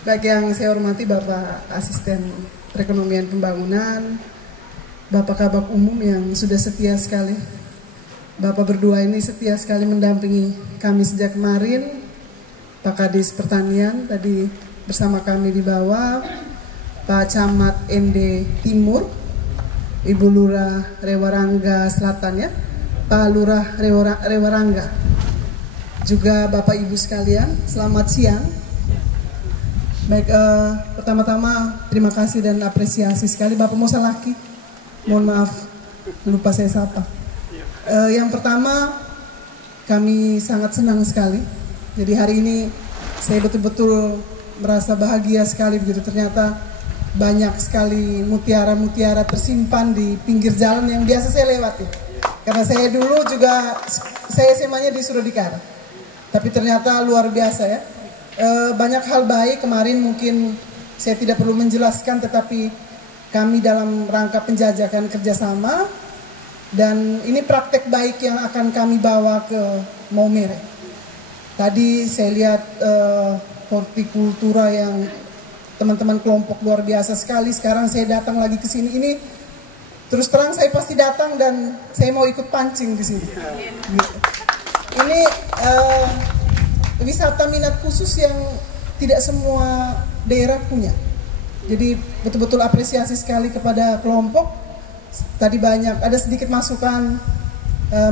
Baik, yang saya hormati Bapak Asisten Perekonomian Pembangunan, Bapak Kabak Umum yang sudah setia sekali. Bapak berdua ini setia sekali mendampingi kami sejak kemarin. Pak Kadis Pertanian tadi bersama kami di bawah, Pak Camat ND Timur, Ibu Lurah Rewarangga Selatan ya, Pak Lurah Rewarangga, juga Bapak Ibu sekalian, selamat siang. Baik, pertama-tama terima kasih dan apresiasi sekali. Bapak Musa Laki, mohon maaf lupa saya sapa. Yang pertama, kami sangat senang sekali. Jadi hari ini saya betul-betul merasa bahagia sekali begitu. Ternyata banyak sekali mutiara-mutiara tersimpan di pinggir jalan yang biasa saya lewati. Karena saya dulu juga, saya SMA-nya di Surodikara. Tapi ternyata luar biasa ya. Banyak hal baik kemarin, mungkin saya tidak perlu menjelaskan, tetapi kami dalam rangka penjajakan kerjasama, dan ini praktek baik yang akan kami bawa ke Maumere. Tadi saya lihat hortikultura yang teman-teman kelompok luar biasa sekali. Sekarang saya datang lagi ke sini, ini terus terang saya pasti datang dan saya mau ikut pancing di sini. Ini wisata minat khusus yang tidak semua daerah punya. Jadi betul-betul apresiasi sekali kepada kelompok. Tadi banyak, ada sedikit masukan,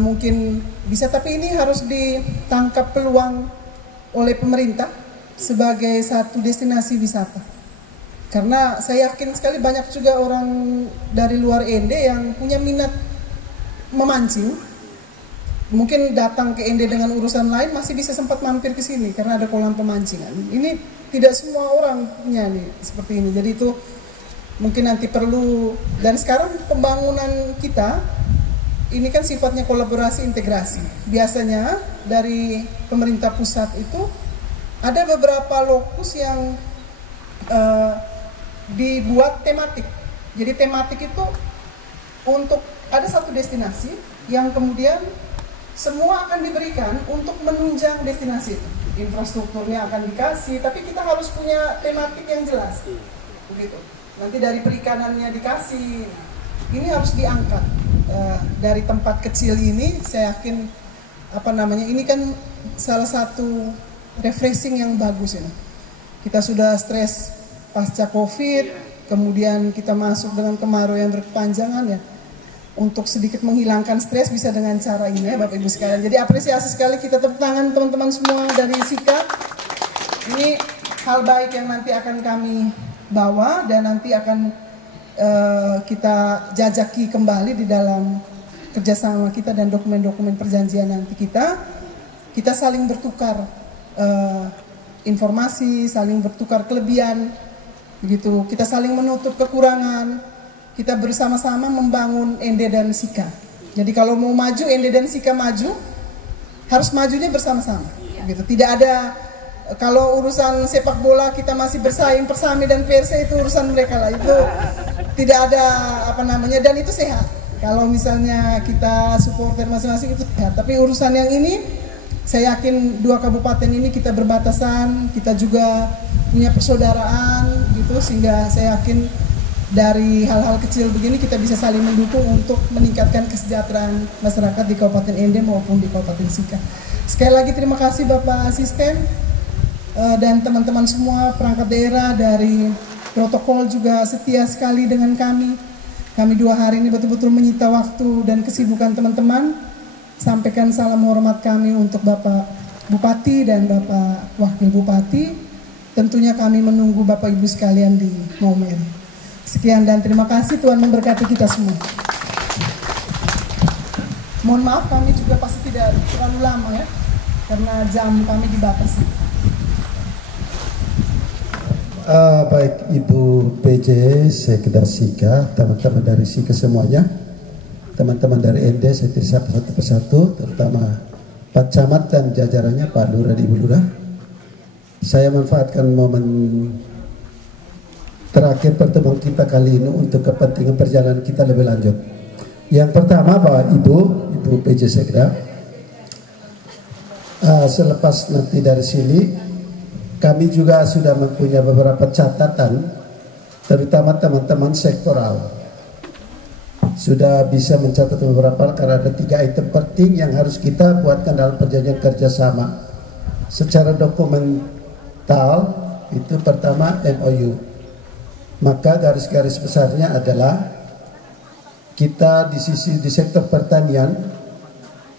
mungkin bisa, tapi ini harus ditangkap peluang oleh pemerintah sebagai satu destinasi wisata. Karena saya yakin sekali banyak juga orang dari luar ND yang punya minat memancing. Mungkin datang ke ND dengan urusan lain masih bisa sempat mampir ke sini karena ada kolam pemancingan. Ini tidak semua orang punya nih seperti ini. Jadi itu mungkin nanti perlu, dan sekarang pembangunan kita ini kan sifatnya kolaborasi integrasi. Biasanya dari pemerintah pusat itu ada beberapa lokus yang dibuat tematik. Jadi tematik itu untuk ada satu destinasi yang kemudian semua akan diberikan untuk menunjang destinasi itu. Infrastrukturnya akan dikasih, tapi kita harus punya tematik yang jelas. Begitu. Nanti dari perikanannya dikasih. Ini harus diangkat dari tempat kecil ini. Saya yakin ini kan salah satu refreshing yang bagus ini. Kita sudah stres pasca Covid, kemudian kita masuk dengan kemarau yang berkepanjangan ya. Untuk sedikit menghilangkan stres bisa dengan cara ini ya Bapak Ibu sekalian. Jadi apresiasi sekali, kita tepuk tangan teman-teman semua dari SIKA. Ini hal baik yang nanti akan kami bawa dan nanti akan kita jajaki kembali di dalam kerjasama kita dan dokumen-dokumen perjanjian nanti kita saling bertukar informasi, saling bertukar kelebihan, begitu. Kita saling menutup kekurangan. Kita bersama-sama membangun ND dan SIKA. Jadi kalau mau maju, ND dan SIKA maju, harus majunya bersama-sama. Gitu. Tidak ada, kalau urusan sepak bola kita masih bersaing Persami dan PRC, itu urusan mereka lah. Itu tidak ada dan itu sehat. Kalau misalnya kita supporter masing-masing itu sehat. Tapi urusan yang ini, saya yakin dua kabupaten ini kita berbatasan, kita juga punya persaudaraan gitu, sehingga saya yakin dari hal-hal kecil begini kita bisa saling mendukung untuk meningkatkan kesejahteraan masyarakat di Kabupaten ND maupun di Kabupaten SIKA. Sekali lagi terima kasih Bapak Asisten dan teman-teman semua perangkat daerah dari protokol juga setia sekali dengan kami. Kami 2 hari ini betul-betul menyita waktu dan kesibukan teman-teman. Sampaikan salam hormat kami untuk Bapak Bupati dan Bapak Wakil Bupati. Tentunya kami menunggu Bapak Ibu sekalian di Maumere. Sekian dan terima kasih, Tuhan memberkati kita semua. Mohon maaf kami juga pasti tidak terlalu lama ya, karena jam kami dibatasi. Baik Ibu PJ, Sekda SIKA, teman-teman dari SIKA semuanya, teman-teman dari ND, saya sapa satu persatu, terutama Pak Camat dan jajarannya, Pak Lurah di Ibu Lurah. Saya manfaatkan momen terakhir pertemuan kita kali ini untuk kepentingan perjalanan kita lebih lanjut. Yang pertama, Pak Ibu PJ Sekda, selepas nanti dari sini kami juga sudah mempunyai beberapa catatan, terutama teman-teman sektoral sudah bisa mencatat beberapa, karena ada 3 item penting yang harus kita buatkan dalam perjanjian kerjasama secara dokumental. Itu pertama MOU, maka garis-garis besarnya adalah kita di sektor pertanian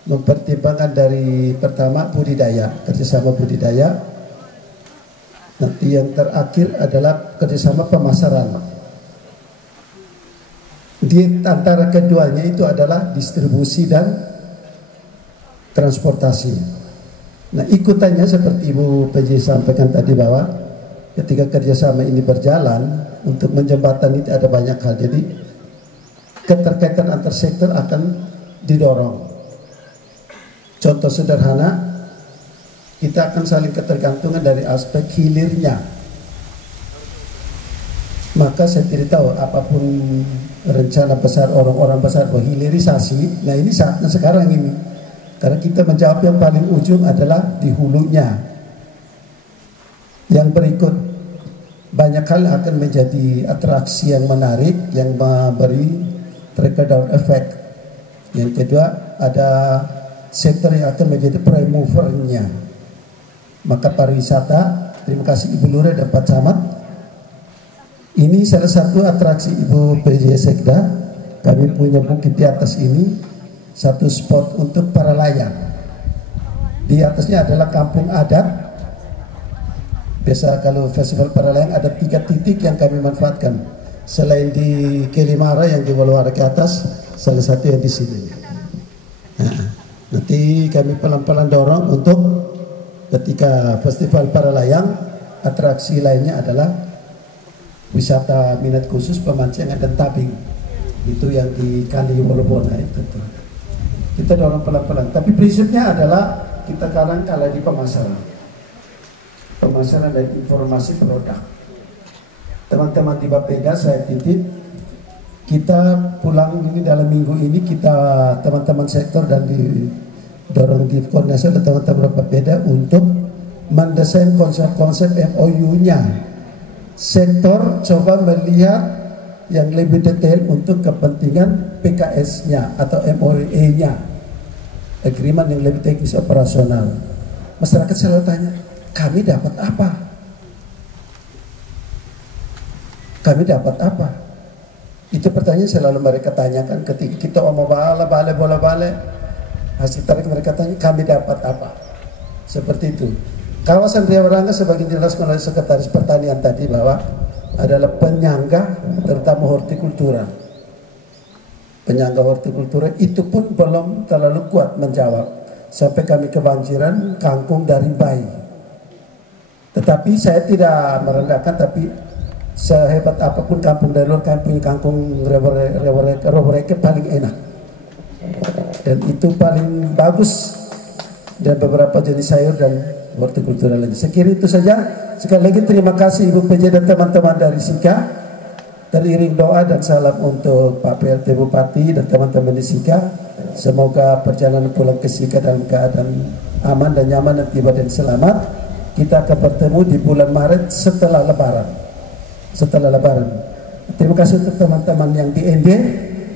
mempertimbangkan dari pertama budidaya, kerjasama budidaya. Nanti yang terakhir adalah kerjasama pemasaran. Di antara keduanya itu adalah distribusi dan transportasi. Nah, ikutannya seperti Ibu PJ sampaikan tadi, bahwa ketika kerjasama ini berjalan untuk menjembatani itu ada banyak hal. Jadi keterkaitan antar sektor akan didorong. Contoh sederhana, kita akan saling ketergantungan dari aspek hilirnya. Maka saya tidak tahu apapun rencana besar orang-orang besar bahwa hilirisasi, nah ini saatnya sekarang ini. Karena kita menjawab yang paling ujung adalah di hulunya. Yang berikut, banyak hal akan menjadi atraksi yang menarik, yang memberi trickle down effect. Yang kedua, ada sektor yang akan menjadi prime mover-nya. Maka pariwisata, terima kasih Ibu Lurah dan Pak Camat. Ini salah satu atraksi Ibu PJ Sekda. Kami punya bukit di atas ini, satu spot untuk para layang. Di atasnya adalah kampung adat. Biasa kalau festival para layang ada 3 titik yang kami manfaatkan. Selain di Kelimara yang di Walawara ke atas, salah satu yang di sini. Nah, nanti kami pelan-pelan dorong untuk ketika festival para layang, atraksi lainnya adalah wisata minat khusus, pemancingan dan tabing. Itu yang di Kali Wolobona itu. Kita dorong pelan-pelan. Tapi prinsipnya adalah kita kadang kalah di pemasaran. Pemasaran dan informasi produk. Teman-teman di Bapeda saya titip, kita pulang ini dalam minggu ini, kita teman-teman sektor dan didorong di koordinasi oleh teman-teman Bapeda untuk mendesain konsep-konsep MOU-nya. Sektor coba melihat yang lebih detail untuk kepentingan PKS-nya atau MOE-nya, agreement yang lebih teknis operasional. Masyarakat selalu tanya, kami dapat apa? Kami dapat apa? Itu pertanyaan selalu mereka tanyakan ketika kita bale hasil tarik, mereka tanya, kami dapat apa? Seperti itu. Kawasan Riau Rangga sebagai dijelaskan oleh Sekretaris Pertanian tadi bahwa adalah penyangga terutama hortikultura. Penyangga hortikultura itu pun belum terlalu kuat menjawab. Sampai kami kebanjiran kangkung dari bayi. Tetapi saya tidak merendahkan, tapi sehebat apapun kampung dari luar, kami punya kangkung reworeke paling enak. Dan itu paling bagus. Dan beberapa jenis sayur dan hortikultura lain. Saya kira itu saja. Sekali lagi terima kasih Ibu PJ dan teman-teman dari Sika. Teriring doa dan salam untuk Pak PLT Bupati dan teman-teman di Sika. Semoga perjalanan pulang ke Sika dalam keadaan aman dan nyaman dan tiba dan selamat. Kita akan bertemu di bulan Maret setelah Lebaran. Setelah Lebaran. Terima kasih untuk teman-teman yang di ND,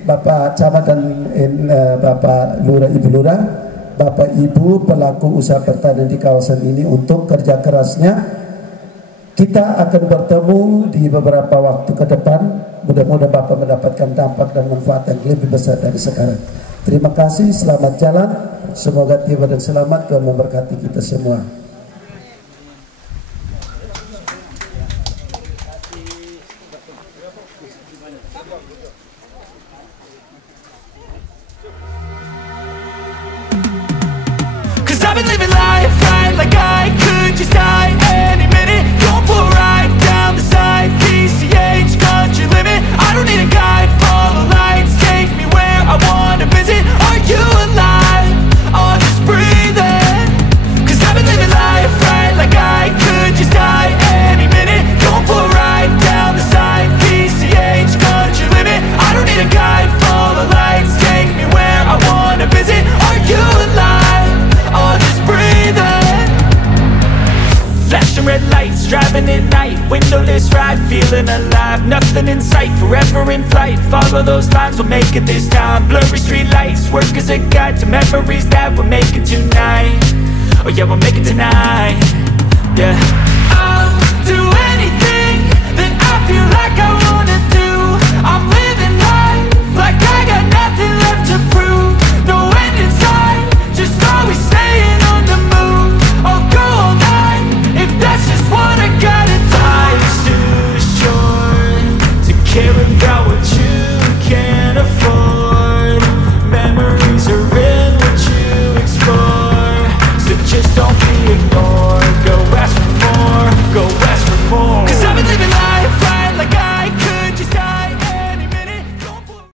Bapak Camat dan Bapak Lurah, Ibu Lurah, Bapak Ibu pelaku usaha pertanian di kawasan ini untuk kerja kerasnya. Kita akan bertemu di beberapa waktu ke depan. Mudah-mudahan Bapak mendapatkan dampak dan manfaat yang lebih besar dari sekarang. Terima kasih, selamat jalan. Semoga tiba dan selamat. Tuhan memberkati kita semua. I've been living life right like I could just die any minute. Going for a ride down the side, PCH country limit. I don't need a guide, follow lights, take me where I wanna visit. Are you alive? Or just breathing? feeling alive, nothing in sight, forever in flight. Follow those lines, we'll make it this time. Blurry street lights, work as a guide to memories that we're making tonight. Oh yeah, we'll make it tonight. Yeah, I'll do anything that I feel like I wanna do. I'm living life like I got nothing left to prove. No end in sight, just always staying on the move. I'll go all night if that's just what I gotta do. Life's too short to care about what you can't afford. Memories are in what you explore, so just don't be ignored. Go ask for more, go ask for more. 'Cause